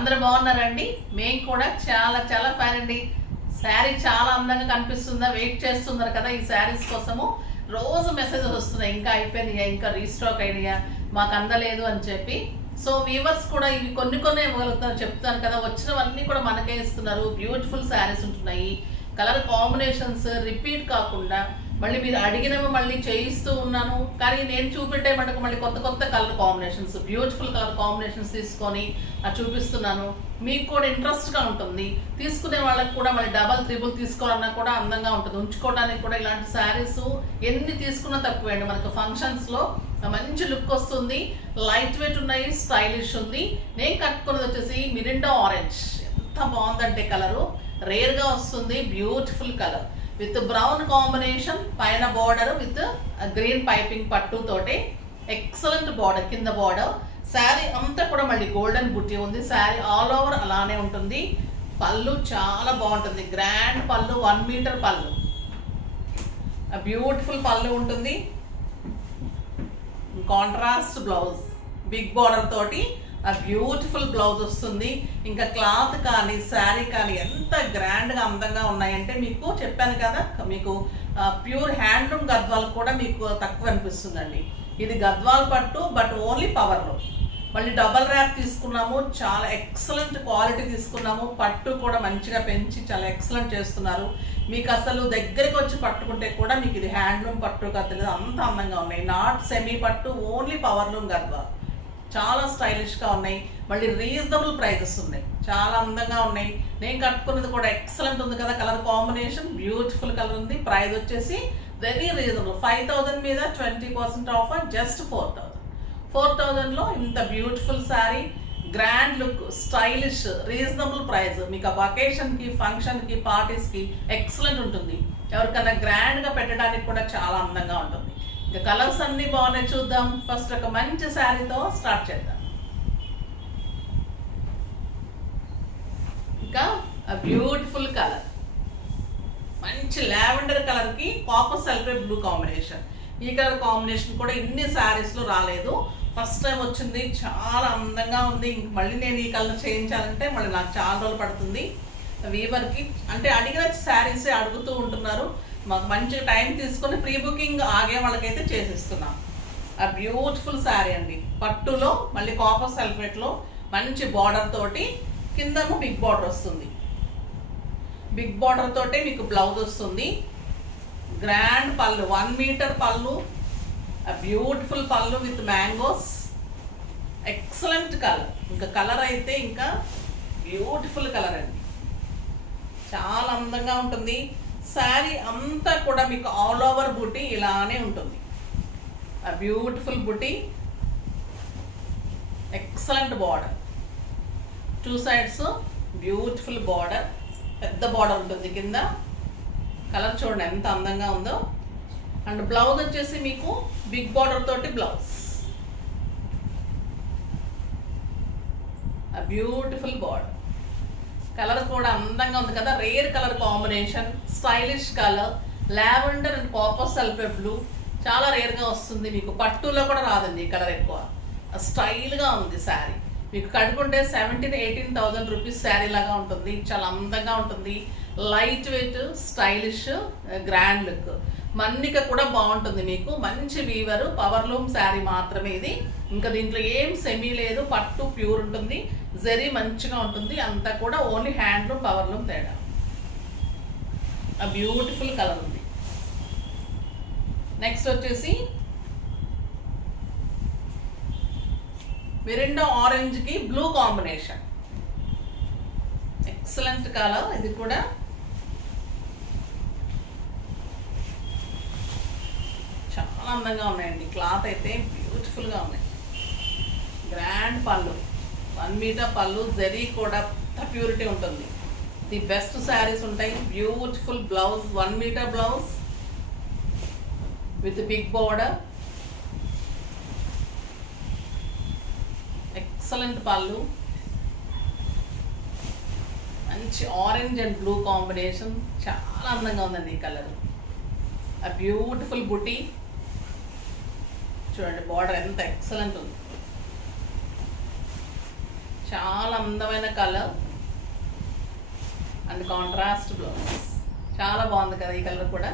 అందరూ బాగున్నారండి. మేము కూడా చాలా చాలా ఫ్యాన్ అండి. శారీ చాలా అందంగా కనిపిస్తుందా, వెయిట్ చేస్తున్నారు కదా ఈ శారీస్ కోసము. రోజు మెసేజెస్ వస్తున్నాయి, ఇంకా అయిపోయినాయా, ఇంకా రీస్టాక్ అయినాయా, మాకు అందలేదు అని చెప్పి. సో వీవర్స్ కూడా ఇవి కొన్ని ఇవ్వగలుగుతారు చెప్తాను కదా. వచ్చినవన్నీ కూడా మనకే ఇస్తున్నారు. బ్యూటిఫుల్ శారీస్ ఉంటున్నాయి. కలర్ కాంబినేషన్స్ రిపీట్ కాకుండా మళ్ళీ మీరు అడిగినవి మళ్ళీ చేయిస్తూ ఉన్నాను. కానీ నేను చూపెట్టే మటుకు మళ్ళీ కొత్త కొత్త colour combinations, beautiful colour combinations తీసుకొని చూపిస్తున్నాను. మీకు కూడా ఇంట్రెస్ట్గా ఉంటుంది. తీసుకునే వాళ్ళకి కూడా మళ్ళీ డబల్ త్రిబుల్ తీసుకోవాలన్నా కూడా అందంగా ఉంటుంది. ఉంచుకోవడానికి కూడా ఇలాంటి శారీస్ ఎన్ని తీసుకున్నా తక్కువే అండి. మనకు ఫంక్షన్స్లో మంచి లుక్ వస్తుంది. లైట్ వెయిట్ ఉన్నాయి, స్టైలిష్ ఉంది. నేను కట్టుకున్నది వచ్చేసి మిరిండా ఆరెంజ్. ఎంత బాగుందంటే కలరు రేర్గా వస్తుంది. Beautiful colour with brown combination, పైన బార్డర్ విత్ గ్రీన్ పైపింగ్ పట్టు తోటి ఎక్సలెంట్ బార్డర్, కింద బార్డర్. శారీ అంతా కూడా మళ్ళీ గోల్డెన్ బుట్టి ఉంది. శారీ ఆల్ ఓవర్ అలానే ఉంటుంది. పళ్ళు చాలా బాగుంటుంది, గ్రాండ్ పళ్ళు, 1 మీటర్ పళ్ళు, బ్యూటిఫుల్ పళ్ళు ఉంటుంది. కాంట్రాస్ట్ బ్లౌజ్, బిగ్ బార్డర్ తోటి బ్యూటిఫుల్ బ్లౌజ్ వస్తుంది. ఇంకా క్లాత్ కానీ శారీ కానీ ఎంత గ్రాండ్గా అందంగా ఉన్నాయంటే మీకు చెప్పాను కదా, మీకు ప్యూర్ హ్యాండ్లూమ్ గద్వాల్ కూడా మీకు తక్కువ అనిపిస్తుందండి. ఇది గద్వాల్ పట్టు, బట్ ఓన్లీ పవర్లో. మళ్ళీ డబల్ ర్యాప్ తీసుకున్నాము, చాలా ఎక్సలెంట్ క్వాలిటీ తీసుకున్నాము. పట్టు కూడా మంచిగా పెంచి చాలా ఎక్సలెంట్ చేస్తున్నారు. మీకు అసలు దగ్గరికి వచ్చి పట్టుకుంటే కూడా మీకు ఇది హ్యాండ్లూమ్ పట్టు కదలేదు, అంత అందంగా ఉన్నాయి. నాట్ సెమీ పట్టు, ఓన్లీ పవర్లూమ్ గద్వాల్. చాలా స్టైలిష్గా ఉన్నాయి. మళ్ళీ రీజనబుల్ ప్రైజెస్ ఉన్నాయి, చాలా అందంగా ఉన్నాయి. నేను కట్టుకున్నది కూడా ఎక్సలెంట్ ఉంది కదా. కలర్ కాంబినేషన్ బ్యూటిఫుల్ కలర్ ఉంది. ప్రైస్ వచ్చేసి వెరీ రీజనబుల్. 5000 మీద 20% ఆఫర్, జస్ట్ 4000లో ఇంత beautiful sari, grand look, stylish, reasonable price. మీకు ఆ అకేషన్కి, ఫంక్షన్కి, పార్టీస్కి ఎక్సలెంట్ ఉంటుంది. ఎవరికైనా గ్రాండ్గా పెట్టడానికి కూడా చాలా అందంగా ఉంటుంది. ఇంకా కలర్స్ అన్ని బాగున్నాయి, చూద్దాం. ఫస్ట్ ఒక మంచి శారీతో స్టార్ట్ చేద్దాం. ఇంకా బ్యూటిఫుల్ కలర్, మంచి లావెండర్ కలర్ కి కాపర్ సల్ఫేట్ బ్లూ కాంబినేషన్. ఈ కలర్ కాంబినేషన్ కూడా ఇన్ని శారీస్ లో రాలేదు, ఫస్ట్ టైం వచ్చింది. చాలా అందంగా ఉంది. మళ్ళీ నేను ఈ కలర్ చేయించాలంటే మళ్ళీ నాకు చాలా రోజులు పడుతుంది. వీవర్ కి అంటే అడిగిన శారీస్ అడుగుతూ ఉంటున్నారు. మాకు మంచిగా టైం తీసుకొని ప్రీ బుకింగ్ ఆగే వాళ్ళకైతే చేసిస్తున్నాం. ఆ బ్యూటిఫుల్ శారీ అండి, పట్టులో మళ్ళీ కాపర్ సల్ఫేట్లో మంచి బార్డర్ తోటి, కిందము బిగ్ బార్డర్ వస్తుంది. బిగ్ బార్డర్ తోటే మీకు బ్లౌజ్ వస్తుంది. గ్రాండ్ పళ్ళు, 1 మీటర్ పళ్ళు, బ్యూటిఫుల్ పళ్ళు విత్ మ్యాంగోస్, ఎక్సలెంట్ కలర్. ఇంకా కలర్ అయితే ఇంకా బ్యూటిఫుల్ కలర్ అండి, చాలా అందంగా ఉంటుంది. శారీ అంతా కూడా మీకు ఆల్ ఓవర్ బుటీ ఇలానే ఉంటుంది. ఆ బ్యూటిఫుల్ బుటీ, excellent border, 2 sides beautiful border, పెద్ద బార్డర్ ఉంటుంది కింద. కలర్ చూడండి ఎంత అందంగా ఉందో. అండ్ బ్లౌజ్ వచ్చేసి మీకు బిగ్ బార్డర్ తోటి బ్లౌజ్, ఆ బ్యూటిఫుల్ బార్డర్. కలర్ కూడా అందంగా ఉంది కదా. Rare colour combination, stylish colour, lavender and copper sulphate blue. చాలా రేర్గా వస్తుంది. మీకు పట్టులో కూడా రాదండి ఈ కలర్ ఎక్కువ. స్టైల్గా ఉంది శారీ. మీకు కట్టుకుంటే 17,000-18,000 రూపీస్ శారీ లాగా ఉంటుంది. చాలా అందంగా ఉంటుంది. Light weight, stylish, grand look. మన్నిక కూడా బాగుంటుంది. మీకు మంచి వీవరు, పవర్లూమ్ శారీ మాత్రమే ఇది. ఇంకా దీంట్లో ఏం సెమీ లేదు, పట్టు ప్యూర్ ఉంటుంది. జరీ మంచిగా ఉంటుంది. అంతా కూడా ఓన్లీ హ్యాండ్లూమ్, పవర్లూమ్ తేడా. ఆ బ్యూటిఫుల్ కలర్ ఉంది. నెక్స్ట్ వచ్చేసి మిరిండా ఆరెంజ్ కి బ్లూ కాంబినేషన్, ఎక్సలెంట్ కలర్. ఇది కూడా చాలా అందంగా ఉన్నాయండి. క్లాత్ అయితే బ్యూటిఫుల్ గా ఉన్నాయి. గ్రాండ్ పళ్ళు, 1 మీటర్ పళ్ళు, జరీ కూడా ప్యూరిటీ ఉంటుంది. ది బెస్ట్ శారీస్ ఉంటాయి. Beautiful blouse, 1 metre blouse with big border, excellent పళ్ళు, మంచి ఆరెంజ్ అండ్ బ్లూ కాంబినేషన్. చాలా అందంగా ఉందండి ఈ కలర్. ఆ బ్యూటిఫుల్ బుటీ చూడండి, బార్డర్ ఎంత ఎక్సలెంట్ ఉంది. చాలా అందమైన కలర్ అండ్ కాంట్రాస్ట్ బ్లౌజ్. చాలా బాగుంది కదా ఈ కలర్ కూడా.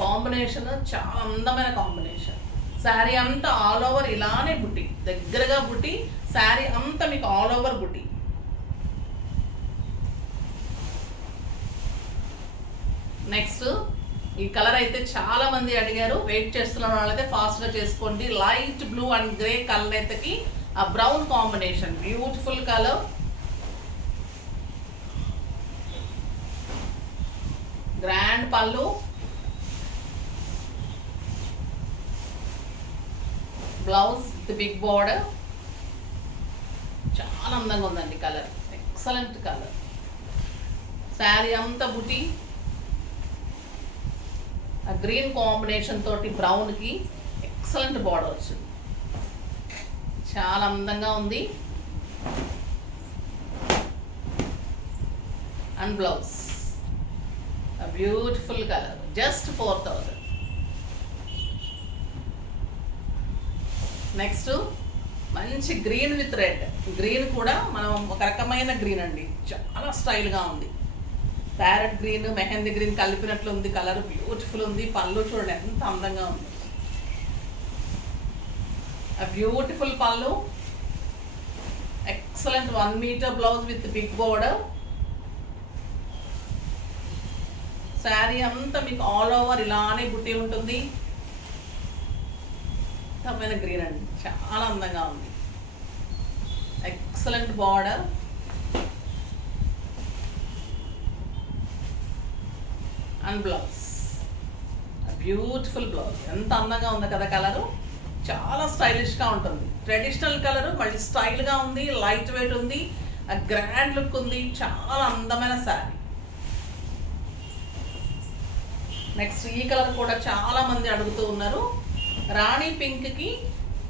కాంబినేషన్ చాలా అందమైన కాంబినేషన్. శారీ అంతా ఆల్ ఓవర్ ఇలానే బుట్టి, దగ్గరగా బుట్టి, శారీ అంతా మీకు ఆల్ ఓవర్ బుట్టి. నెక్స్ట్ ఈ కలర్ అయితే చాలా మంది అడిగారు, వెయిట్ చేస్తున్న వాళ్ళైతే ఫాస్ట్గా చేసుకోండి. Light blue and grey colour అయితే ఆ brown combination, beautiful colour. Grand పళ్ళు, బ్లౌజ్ విత్ బిగ్ బోర్డర్. చాలా అందంగా ఉందండి కలర్, ఎక్సలెంట్ కలర్. శారీ అంతా బుటీ, ఆ గ్రీన్ కాంబినేషన్ తోటి బ్రౌన్ కి ఎక్సలెంట్ బార్డర్ వచ్చింది. చాలా అందంగా ఉంది. And blouse beautiful colour, just 4000. Next మంచి గ్రీన్ విత్ రెడ్. గ్రీన్ కూడా మనం ఒక రకమైన గ్రీన్ అండి, చాలా స్టైల్గా ఉంది. ప్యారెట్ గ్రీన్, మెహందీ గ్రీన్ కలిపినట్లు ఉంది కలర్, బ్యూటిఫుల్ ఉంది. పళ్ళు చూడండి ఎంత అందంగా ఉంది. బ్యూటిఫుల్ పళ్ళు, excellent 1 metre blouse with big border. Sari అంతా మీకు ఆల్ ఓవర్ ఇలానే బుట్టి ఉంటుంది. అందమైన గ్రీన్ అండి, చాలా అందంగా ఉంది. Excellent border and blouse, beautiful blouse. ఎంత అందంగా ఉంది కదా కలరు, చాలా స్టైలిష్గా ఉంటుంది. ట్రెడిషనల్ కలర్ మళ్ళీ స్టైల్గా ఉంది, లైట్ వెయిట్ ఉంది, గ్రాండ్ లుక్ ఉంది. చాలా అందమైన శారీ. నెక్స్ట్ ఈ కలర్ కూడా చాలా మంది అడుగుతూ ఉన్నారు. రాణి పింక్కి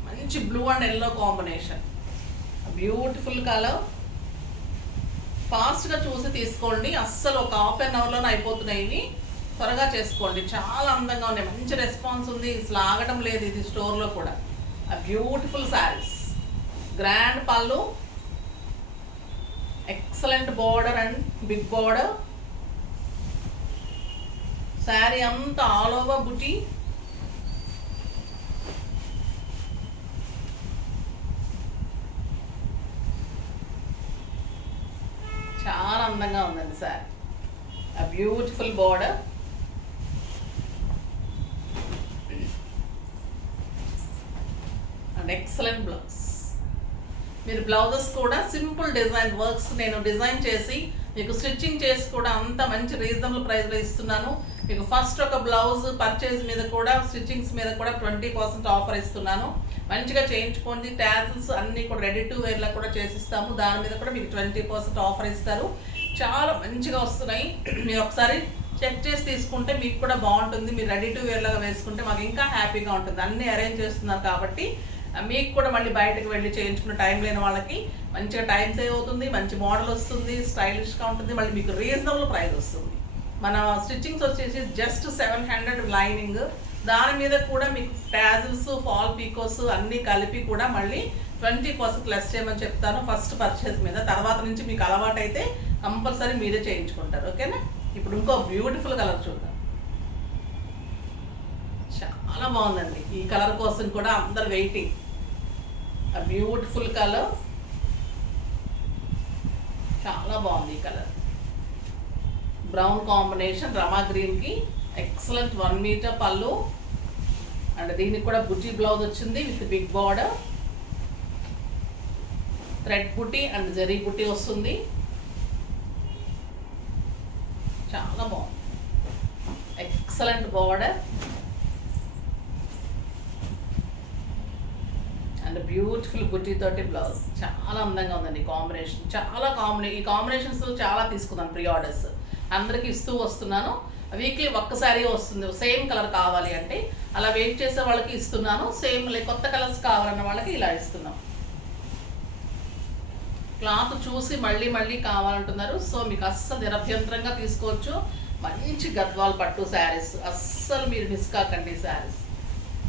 మంచి blue and yellow combination, beautiful colour. ఫాస్ట్గా చూసి తీసుకోండి, అస్సలు ఒక ½ an hourలోనే అయిపోతున్నాయి ఇవి. త్వరగా చేసుకోండి, చాలా అందంగా ఉన్నాయి. మంచి రెస్పాన్స్ ఉంది, అసలు ఆగడం లేదు ఇది స్టోర్లో కూడా. బ్యూటిఫుల్ శారీస్. గ్రాండ్ పళ్ళు, excellent border and big border. Sari అంతా ఆల్ ఓవర్ బుటీ. చాలా అందంగా ఉందండి sari. Beautiful border and excellent blouse. మీరు బ్లౌజెస్ కూడా సింపుల్ డిజైన్ వర్క్స్ నేను డిజైన్ చేసి మీకు స్టిచ్చింగ్ చేసి కూడా అంత మంచి రీజనబుల్ ప్రైస్లో ఇస్తున్నాను. మీకు ఫస్ట్ ఒక బ్లౌజ్ పర్చేజ్ మీద కూడా, స్టిచ్చింగ్స్ మీద కూడా 20% ఆఫర్ ఇస్తున్నాను. మంచిగా చేయించుకోండి. ట్యాజిల్స్ అన్నీ కూడా రెడీ టు వేర్లా కూడా చేసిస్తాము, దాని మీద కూడా మీకు 20% ఆఫర్ ఇస్తారు. చాలా మంచిగా వస్తున్నాయి. మీరు ఒకసారి చెక్ చేసి తీసుకుంటే మీకు కూడా బాగుంటుంది. మీరు రెడీ టు వేర్ లాగా వేసుకుంటే మాకు ఇంకా హ్యాపీగా ఉంటుంది. అన్నీ అరేంజ్ చేస్తున్నారు కాబట్టి మీకు కూడా మళ్ళీ బయటకు వెళ్ళి చేయించుకున్న టైం లేని వాళ్ళకి మంచిగా టైం సేవ్ అవుతుంది, మంచి మోడల్ వస్తుంది, స్టైలిష్గా ఉంటుంది, మళ్ళీ మీకు రీజనబుల్ ప్రైస్ వస్తుంది. మన స్టిచ్చింగ్స్ వచ్చేసి జస్ట్ 700 లైనింగ్, దాని మీద కూడా మీకు ట్యాజిల్స్, ఫాల్ పీకోస్ అన్నీ కలిపి కూడా మళ్ళీ 20% లెస్ చేయమని చెప్తాను ఫస్ట్ పర్చేజ్ మీద. తర్వాత నుంచి మీకు అలవాటు అయితే కంపల్సరీ మీరే చేయించుకుంటారు. ఓకేనా? ఇప్పుడు ఇంకో బ్యూటిఫుల్ కలర్ చూద్దాం. చాలా బాగుందండి. ఈ కలర్ కోసం కూడా అందరు వెయిటింగ్. బ్యూటిఫుల్ కలర్, చాలా బాగుంది ఈ కలర్. బ్రౌన్ కాంబినేషన్ రమా గ్రీన్కి ఎక్సలెంట్ 1 మీటర్ పళ్ళు అండ్ దీనికి కూడా బుటీ బ్లౌజ్ వచ్చింది with big border. Thread buti and zari బుటీ వస్తుంది. చాలా బాగుంది, ఎక్సలెంట్ బార్డర్ అండ్ బ్యూటిఫుల్ బుటీ తోటి బ్లౌజ్. చాలా అందంగా ఉందండి కాంబినేషన్. చాలా ఈ కాంబినేషన్స్ చాలా తీసుకున్నాను ప్రీ ఆర్డర్స్, అందరికి ఇస్తూ వస్తున్నాను. వీక్లీ ఒక్కసారి వస్తుంది సేమ్ కలర్ కావాలి అంటే, అలా వెయిట్ చేసే వాళ్ళకి ఇస్తున్నాను. సేమ్ కొత్త కలర్స్ కావాలన్న వాళ్ళకి ఇలా ఇస్తున్నాం. క్లాత్ చూసి మళ్ళీ మళ్ళీ కావాలంటున్నారు. సో మీకు అస్సలు నిరభ్యంతరంగా తీసుకోవచ్చు. మంచి గద్వాల్ పట్టు శారీస్, అస్సలు మీరు మిస్ కాకండి saris.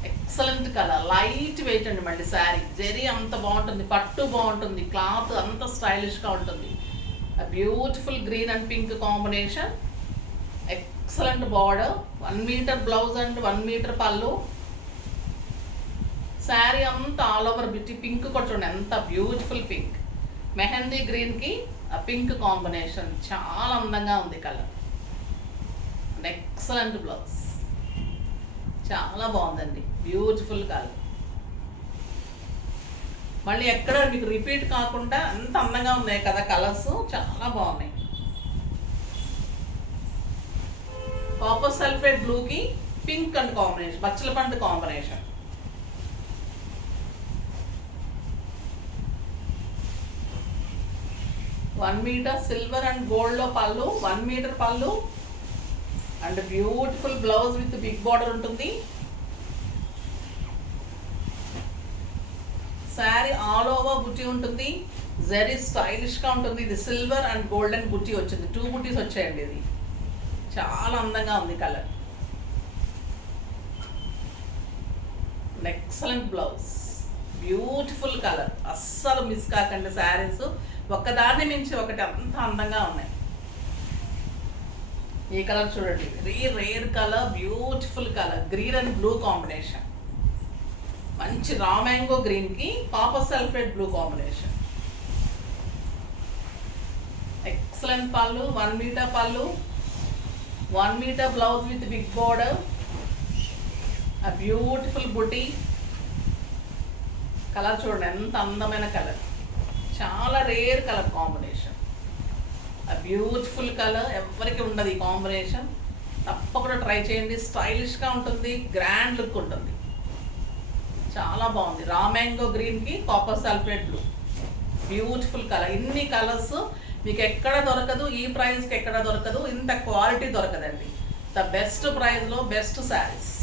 Excellent colour, light weight అండి. మళ్ళీ శారీ జరీ అంత బాగుంటుంది, పట్టు బాగుంటుంది, క్లాత్ అంత స్టైలిష్గా ఉంటుంది. Beautiful green and pink combination, excellent border, 1 metre blouse and 1 metre పళ్ళు. శారీ అంతా ఆల్ ఓవర్ బ్యూటీ. పింక్ కూడా చూడండి ఎంత బ్యూటిఫుల్ పింక్, మెహందీ గ్రీన్కి ఆ పింక్ కాంబినేషన్ చాలా అందంగా ఉంది కలర్. అండ్ ఎక్సలెంట్ బ్లౌజ్, చాలా బాగుందండి, బ్యూటిఫుల్ కలర్. మళ్ళీ ఎక్కడ మీకు రిపీట్ కాకుండా అంత అందంగా ఉన్నాయి కదా కలర్స్, చాలా బాగున్నాయి. కాపర్ సల్ఫేట్ బ్లూకి పింక్ అండ్ కాంబినేషన్, బచ్చల పండు కాంబినేషన్. One metre silver and gold లో పళ్ళు, 1 మీటర్ పళ్ళు and beautiful blouse with big border ఉంటుంది. శారీ ఆల్ ఓవర్ బుట్టి ఉంటుంది, జరీ స్టైలిష్ గా ఉంటుంది. ఇది సిల్వర్ అండ్ గోల్డెన్ బుట్టి వచ్చింది, 2 బుట్టీస్ వచ్చాయండి. ఇది చాలా అందంగా ఉంది colour. Excellent blouse, beautiful colour, అస్సలు మిస్ కాకండి. శారీస్ ఒకదాన్ని మించి ఒకటి అంత అందంగా ఉన్నాయి. ఈ కలర్ చూడండి, very rare colour, beautiful colour, green and blue combination. మంచి రా మ్యాంగో గ్రీన్ కి copper sulphate blue combination. Excellent పళ్ళు, 1 మీటర్ పళ్ళు, 1 metre blouse with big border, ఆ బ్యూటిఫుల్ బుటీ. కలర్ చూడండి ఎంత అందమైన కలర్, చాలా rare colour combination. Beautiful colour, ఎవరికి ఉండదు ఈ కాంబినేషన్. తప్పకుండా ట్రై చేయండి, స్టైలిష్గా ఉంటుంది, గ్రాండ్ లుక్ ఉంటుంది, చాలా బాగుంది. రా మ్యాంగో గ్రీన్కి copper sulphate blue, beautiful colour. ఇన్ని కలర్స్ మీకు ఎక్కడ దొరకదు, ఈ ప్రైస్కి ఎక్కడ దొరకదు, ఇంత క్వాలిటీ దొరకదండి. ద బెస్ట్ ప్రైస్లో బెస్ట్ శారీస్.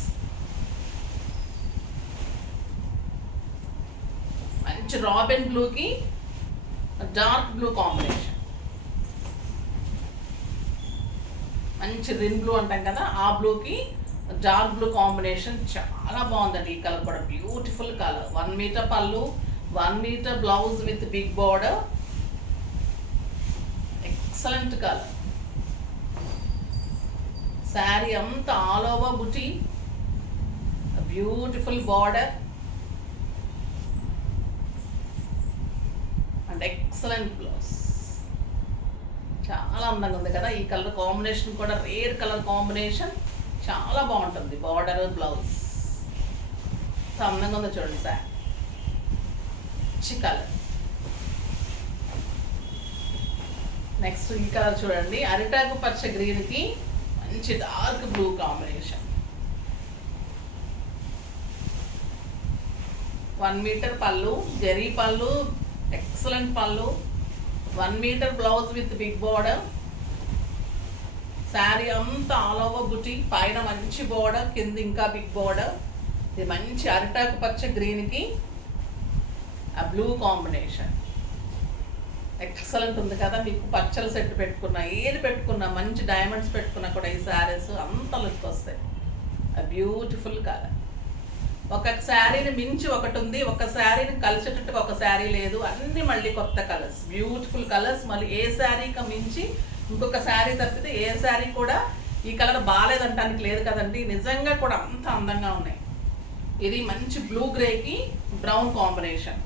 మంచి రాబిన్ బ్లూకి డార్క్ బ్లూ కాంబినేషన్, మంచి రిన్ బ్లూ అంటాం కదా, ఆ బ్లూకి డార్క్ బ్లూ కాంబినేషన్ చాలా బాగుందండి. ఈ కలర్ కూడా బ్యూటిఫుల్ కలర్. 1 మీటర్ పళ్ళు, 1 metre blouse with big border, excellent colour. Sari అంతా ఆల్ ఓవర్ బుటీ, beautiful border and excellent blouse. చాలా అందంగా ఉంది కదా. ఈ కలర్ కాంబినేషన్ కూడా రేర్ కలర్ కాంబినేషన్, చాలా బాగుంటుంది. బార్డర్ బ్లౌజ్ అందంగా ఉంది చూడండి సార్, మంచి కలర్. నెక్స్ట్ ఈ కలర్ చూడండి, అరిటాకు పచ్చ గ్రీన్కి మంచి డార్క్ బ్లూ కాంబినేషన్. 1 మీటర్ పళ్ళు, జరీ పళ్ళు, ఎక్సలెంట్ పళ్ళు, 1 metre blouse with big border. Sari అంతా ఆల్ ఓవర్ బుటీ, పైన మంచి బార్డర్, కింద ఇంకా బిగ్ బార్డర్. ఇది మంచి అరిటాకు పచ్చ గ్రీన్కి ఆ బ్లూ కాంబినేషన్, ఎక్సలెంట్ ఉంది కదా. మీకు పచ్చల సెట్ పెట్టుకున్నా, ఏది పెట్టుకున్నా, మంచి డైమండ్స్ పెట్టుకున్నా కూడా ఈ శారీస్ అంత లుక్ వస్తాయి. Beautiful colour. ఒక శారీని మించి ఒకటి ఉంది, ఒక శారీని కలిసేటట్టుగా ఒక శారీ లేదు, అన్ని మళ్ళీ కొత్త కలర్స్, బ్యూటిఫుల్ కలర్స్. మళ్ళీ ఏ శారీకి మించి ఇంకొక శారీ తప్పితే ఏ శారీ కూడా ఈ కలర్ బాగాలేదంటానికి లేదు కదండి, నిజంగా కూడా అంత అందంగా ఉన్నాయి. ఇది మంచి బ్లూ గ్రేకి బ్రౌన్ కాంబినేషన్,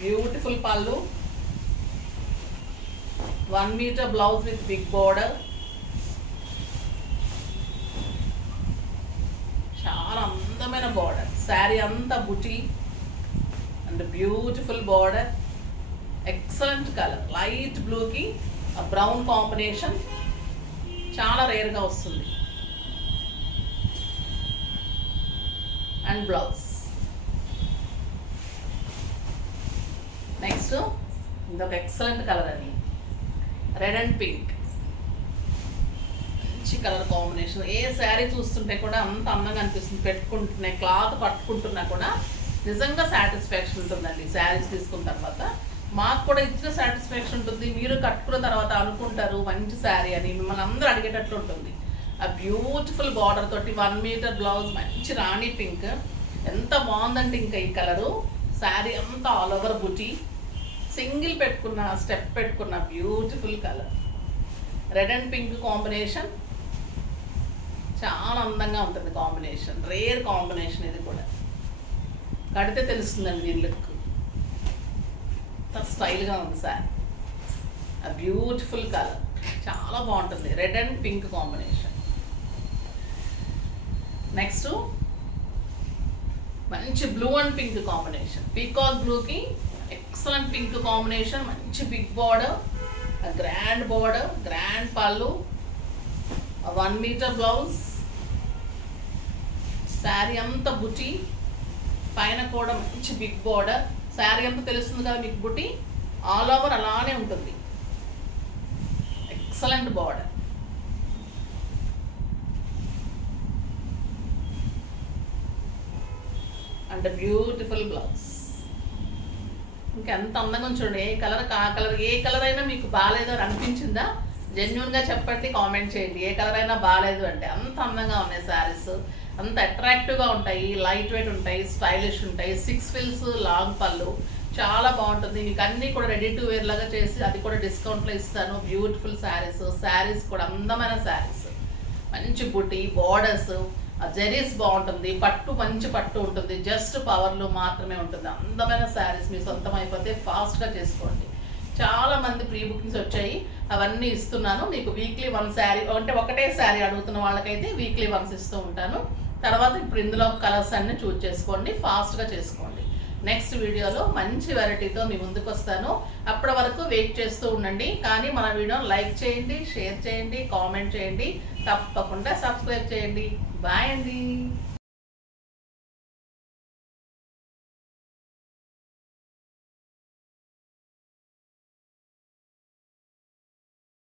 బ్యూటిఫుల్ పళ్ళు, 1 metre blouse with big border. చాలా అందమైన బార్డర్, శారీ అంతా బుటీ and beautiful border, excellent colour. Light బ్లూకి బ్రౌన్ కాంబినేషన్ చాలా రేర్గా వస్తుంది. And blouse. నెక్స్ట్ ఇదొక ఎక్సలెంట్ కలర్ అని, రెడ్ అండ్ పింక్, మంచి కలర్ కాంబినేషన్. ఏ శారీ చూస్తుంటే కూడా అంత అందంగా అనిపిస్తుంది. పెట్టుకుంటున్నాయి, క్లాత్ పట్టుకుంటున్నా కూడా నిజంగా సాటిస్ఫాక్షన్ ఉంటుందండి. శారీస్ తీసుకున్న తర్వాత మాకు కూడా ఇచ్చిన సాటిస్ఫాక్షన్ ఉంటుంది. మీరు కట్టుకున్న తర్వాత అనుకుంటారు మంచి శారీ అని, మిమ్మల్ని అందరూ అడిగేటట్లు ఉంటుంది. ఆ బ్యూటిఫుల్ బార్డర్ తోటి 1 మీటర్ బ్లౌజ్, మంచి రాణి పింక్. ఎంత బాగుందంటే ఇంకా ఈ కలరు. శారీ అంతా ఆల్ ఓవర్ బుటీ, సింగిల్ పెట్టుకున్న స్టెప్ పెట్టుకున్న beautiful colour. Red and pink combination చాలా అందంగా ఉంటుంది కాంబినేషన్. రేర్ కాంబినేషన్ ఇది కూడా. కడితే తెలుస్తుందండి దీని లుక్. స్టైల్గా ఉంది సార్. ఆ బ్యూటిఫుల్ కలర్ చాలా బాగుంటుంది. Red and pink combination. Next మంచి blue and pink combination. Peacock బ్లూకి ఎక్సలెంట్ పింక్ కాంబినేషన్. మంచి big border, grand border, grand పళ్ళు, 1 మీటర్ బ్లౌజ్. శారీ అంతా బుటీ, పైన కూడా మంచి బిగ్ బార్డర్. శారీ అంతా తెలుస్తుంది కదా మీకు, బుటీ ఆల్ ఓవర్ అలానే ఉంటుంది. Excellent border. And beautiful blouse. ఇంకెంత అందంగా చూడండి. ఏ కలర్ ఆ కలర్, ఏ కలర్ అయినా మీకు బాగాలేదు అని అనిపించిందా? జెన్యున్గా చెప్పండి, కామెంట్ చేయండి. ఏ కలర్ అయినా బాగాలేదు అంటే. అంత అందంగా ఉన్నాయి శారీస్, అంత అట్రాక్టివ్గా ఉంటాయి, లైట్ వెయిట్ ఉంటాయి, స్టైలిష్ ఉంటాయి. 6 ఫిల్స్, లాంగ్ పళ్ళు, చాలా బాగుంటుంది. మీకు అన్నీ కూడా రెడీ టు వేర్ లాగా చేసి అది కూడా డిస్కౌంట్లో ఇస్తాను. బ్యూటిఫుల్ శారీస్. శారీస్ కూడా అందమైన శారీస్, మంచి బుటీ, బార్డర్స్, జెరీస్ బాగుంటుంది. పట్టు మంచి పట్టు ఉంటుంది. జస్ట్ పవర్లు మాత్రమే ఉంటుంది. అందమైన శారీస్ మీ సొంతం అయిపోతే ఫాస్ట్గా చేసుకోండి. చాలా మంది ప్రీ బుకింగ్స్ వచ్చాయి, అవన్నీ ఇస్తున్నాను మీకు. వీక్లీ 1 శారీ అంటే ఒకటే శారీ అడుగుతున్న వాళ్ళకైతే వీక్లీ 1 ఇస్తూ ఉంటాను. తర్వాత ఇప్పుడు ఇందులో కలర్స్ అన్ని చూస్ చేసుకోండి, ఫాస్ట్గా చేసుకోండి. నెక్స్ట్ వీడియోలో మంచి వెరైటీతో మీ ముందుకు వస్తాను. అప్పటి వరకు వెయిట్ చేస్తూ ఉండండి. కానీ మన వీడియోని లైక్ చేయండి, షేర్ చేయండి, కామెంట్ చేయండి, తప్పకుండా సబ్స్క్రైబ్ చేయండి. బాయ్ అండి.